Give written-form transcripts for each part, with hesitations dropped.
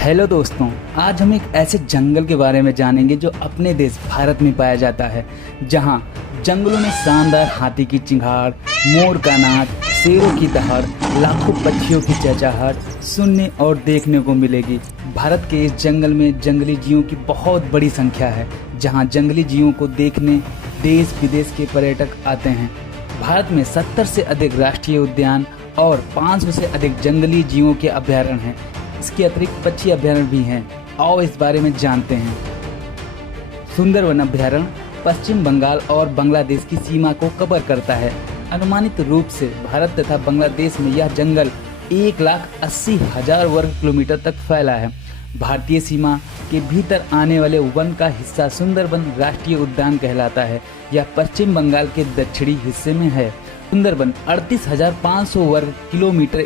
Hello दोस्तों, आज हम एक ऐसे जंगल के बारे में जानेंगे जो अपने देश भारत में पाया जाता है, जहां जंगलों में शानदार हाथी की चिंगाड़, मोर का नाच, शेरों की दहाड़, लाखों पक्षियों की चहचहाहट सुनने और देखने को मिलेगी। भारत के इस जंगल में जंगली जीवों की बहुत बड़ी संख्या है, जहां जंगली जीवों को देखने देश विदेश के पर्यटक आते हैं। भारत में 70 से अधिक राष्ट्रीय उद्यान और 500 से अधिक जंगली जीवों के अभयारण्य हैं। इसके अतिरिक्त पक्षी अभयारण्य भी हैं। आओ इस बारे में जानते हैं। सुंदरवन अभयारण्य पश्चिम बंगाल और बांग्लादेश की सीमा को कवर करता है। अनुमानित रूप से भारत तथा बांग्लादेश में यह जंगल 1,80,000 वर्ग किलोमीटर तक फैला है। भारतीय सीमा के भीतर आने वाले वन का हिस्सा सुंदरबन राष्ट्रीय उद्यान कहलाता है। यह पश्चिम बंगाल के दक्षिणी हिस्से में है। सुंदरबन 38,500 वर्ग किलोमीटर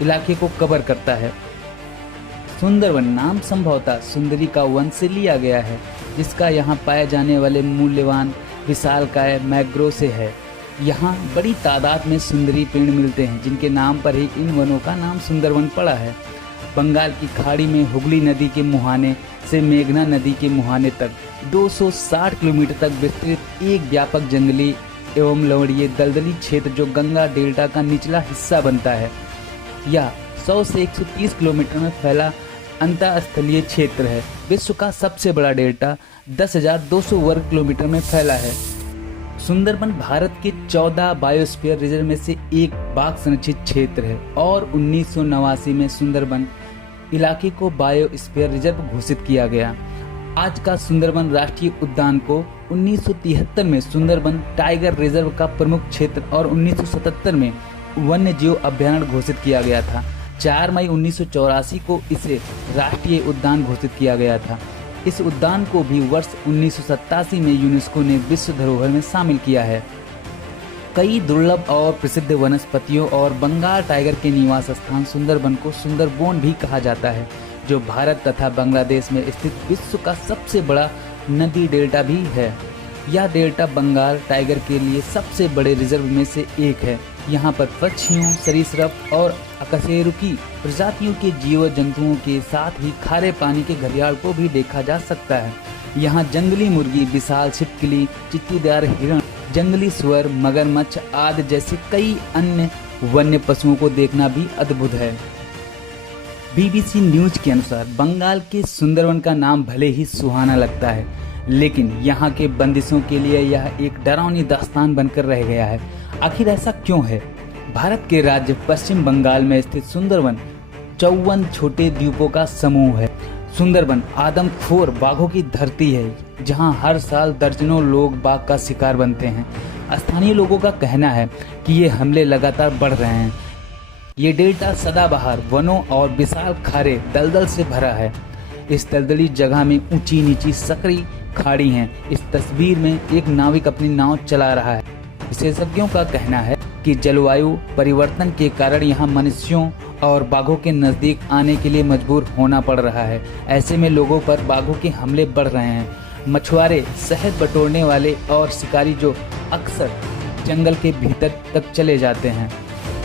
इलाके को कवर करता है। सुंदरवन नाम संभवतः सुंदरी का वन से लिया गया है, जिसका यहाँ पाए जाने वाले मूल्यवान विशालकाय मैंग्रोव से है। यहाँ बड़ी तादाद में सुंदरी पेड़ मिलते हैं, जिनके नाम पर ही इन वनों का नाम सुंदरवन पड़ा है। बंगाल की खाड़ी में हुगली नदी के मुहाने से मेघना नदी के मुहाने तक 260 किलोमीटर तक विस्तृत एक व्यापक जंगली एवं लवणीय दलदली क्षेत्र जो गंगा डेल्टा का निचला हिस्सा बनता है। यह 100 से 130 किलोमीटर में फैला अंतःस्थलीय क्षेत्र है। विश्व का सबसे बड़ा डेल्टा 10,200 वर्ग किलोमीटर में फैला है। सुंदरबन भारत के 14 बायोस्फीयर रिजर्व में से एक बाघ संरक्षित क्षेत्र है और 1989 में सुंदरबन इलाके को बायोस्फीयर रिजर्व घोषित किया गया। आज का सुंदरबन राष्ट्रीय उद्यान को 1973 में सुंदरबन टाइगर रिजर्व का प्रमुख क्षेत्र और 1977 में वन्य जीव अभयारण्य घोषित किया गया था। 4 मई 1984 को इसे राष्ट्रीय उद्यान घोषित किया गया था। इस उद्यान को भी वर्ष 1987 में यूनेस्को ने विश्व धरोहर में शामिल किया है। कई दुर्लभ और प्रसिद्ध वनस्पतियों और बंगाल टाइगर के निवास स्थान सुंदरबन को सुंदरबन भी कहा जाता है, जो भारत तथा बांग्लादेश में स्थित विश्व का सबसे बड़ा नदी डेल्टा भी है। यह डेल्टा बंगाल टाइगर के लिए सबसे बड़े रिजर्व में से एक है। यहाँ पर पक्षियों, सरीसृप और अकशेरुकी प्रजातियों के जीव जंतुओं के साथ ही खारे पानी के घड़ियाल को भी देखा जा सकता है। यहाँ जंगली मुर्गी, विशाल छिपकली, चित्तीदार हिरण, जंगली सुअर, मगरमच्छ आदि जैसे कई अन्य वन्य पशुओं को देखना भी अद्भुत है। BBC न्यूज के अनुसार बंगाल के सुंदरवन का नाम भले ही सुहाना लगता है, लेकिन यहाँ के बंदिशों के लिए यह एक डरावनी दास्तान बनकर रह गया है। आखिर ऐसा क्यों है? भारत के राज्य पश्चिम बंगाल में स्थित सुंदरवन 54 छोटे द्वीपों का समूह है। सुंदरवन आदमखोर बाघों की धरती है, जहाँ हर साल दर्जनों लोग बाघ का शिकार बनते हैं। स्थानीय लोगों का कहना है कि ये हमले लगातार बढ़ रहे हैं। ये डेल्टा सदाबहार वनों और विशाल खारे दलदल से भरा है। इस दलदली जगह में ऊंची नीची सकरी खाड़ी हैं। इस तस्वीर में एक नाविक अपनी नाव चला रहा है। विशेषज्ञों का कहना है कि जलवायु परिवर्तन के कारण यहाँ मनुष्यों और बाघों के नजदीक आने के लिए मजबूर होना पड़ रहा है। ऐसे में लोगों पर बाघों के हमले बढ़ रहे हैं। मछुआरे, शहद बटोरने वाले और शिकारी जो अक्सर जंगल के भीतर तक चले जाते हैं।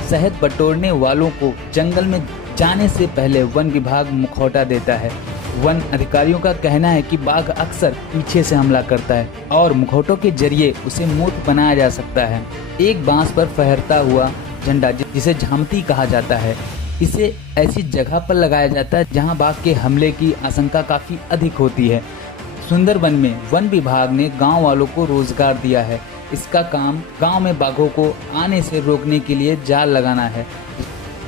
शहद बटोरने वालों को जंगल में जाने से पहले वन विभाग मुखौटा देता है। वन अधिकारियों का कहना है कि बाघ अक्सर पीछे से हमला करता है और मुखौटों के जरिए उसे मूर्ख बनाया जा सकता है। एक बांस पर फहरता हुआ झंडा, जिसे झामती कहा जाता है, इसे ऐसी जगह पर लगाया जाता है जहां बाघ के हमले की आशंका काफी अधिक होती है। सुंदरबन में वन विभाग ने गांव वालों को रोजगार दिया है। इसका काम गांव में बाघों को आने से रोकने के लिए जाल लगाना है।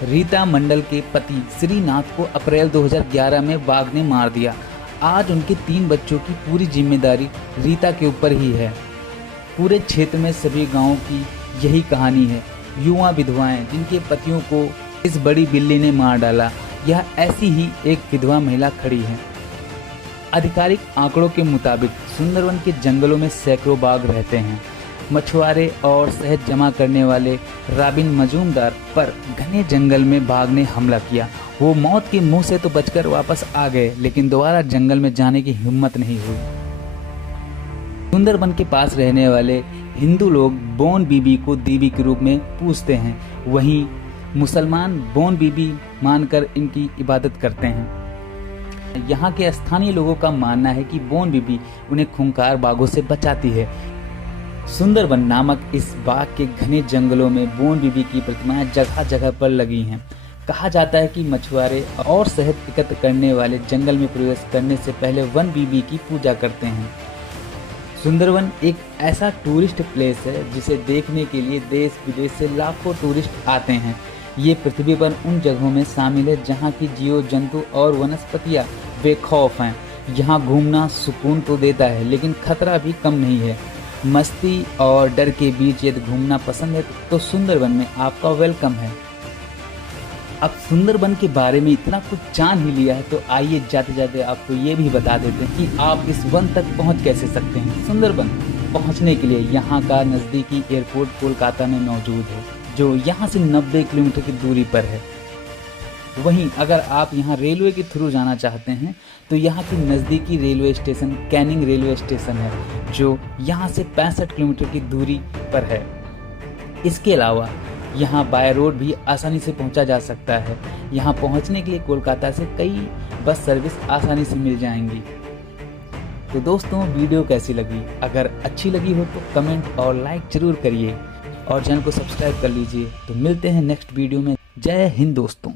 रीता मंडल के पति श्रीनाथ को अप्रैल 2011 में बाघ ने मार दिया। आज उनके 3 बच्चों की पूरी जिम्मेदारी रीता के ऊपर ही है। पूरे क्षेत्र में सभी गांवों की यही कहानी है। युवा विधवाएं जिनके पतियों को इस बड़ी बिल्ली ने मार डाला। यह ऐसी ही एक विधवा महिला खड़ी है। आधिकारिक आंकड़ों के मुताबिक सुंदरवन के जंगलों में सैकड़ों बाघ रहते हैं। मछुआरे और शहद जमा करने वाले रॉबिन मजूमदार पर घने जंगल में बाघ ने हमला किया। वो मौत के मुंह से तो बचकर वापस आ गए, लेकिन दोबारा जंगल में जाने की हिम्मत नहीं हुई। सुंदरबन के पास रहने वाले हिंदू लोग बोन बीबी को देवी के रूप में पूजते हैं। वहीं मुसलमान बोन बीबी मानकर इनकी इबादत करते हैं। यहाँ के स्थानीय लोगों का मानना है कि बोन बीबी उन्हें खूंखार बाघों से बचाती है। सुंदरबन नामक इस बाग के घने जंगलों में बोन बीबी की प्रतिमाएं जगह जगह पर लगी हैं। कहा जाता है कि मछुआरे और शहद एकत्र करने वाले जंगल में प्रवेश करने से पहले वन बीबी की पूजा करते हैं। सुंदरबन एक ऐसा टूरिस्ट प्लेस है जिसे देखने के लिए देश विदेश से लाखों टूरिस्ट आते हैं। ये पृथ्वी पर उन जगहों में शामिल है जहाँ की जीव जंतु और वनस्पतियाँ बेखौफ हैं। यहाँ घूमना सुकून तो देता है लेकिन खतरा भी कम नहीं है। मस्ती और डर के बीच यदि घूमना पसंद है तो सुंदरबन में आपका वेलकम है। अब सुंदरबन के बारे में इतना कुछ जान ही लिया है तो आइए जाते जाते आपको ये भी बता देते हैं कि आप इस वन तक पहुंच कैसे सकते हैं। सुंदरबन पहुंचने के लिए यहाँ का नज़दीकी एयरपोर्ट कोलकाता में मौजूद है, जो यहाँ से 90 किलोमीटर की दूरी पर है। वहीं अगर आप यहाँ रेलवे के थ्रू जाना चाहते हैं तो यहाँ की नज़दीकी railway station Canning railway station है, जो यहाँ से 65 किलोमीटर की दूरी पर है। इसके अलावा यहाँ बाय रोड भी आसानी से पहुँचा जा सकता है। यहाँ पहुँचने के लिए कोलकाता से कई बस सर्विस आसानी से मिल जाएंगी। तो दोस्तों, वीडियो कैसी लगी? अगर अच्छी लगी हो तो कमेंट और लाइक जरूर करिए और चैनल को सब्सक्राइब कर लीजिए। तो मिलते हैं नेक्स्ट वीडियो में। जय हिंद दोस्तों।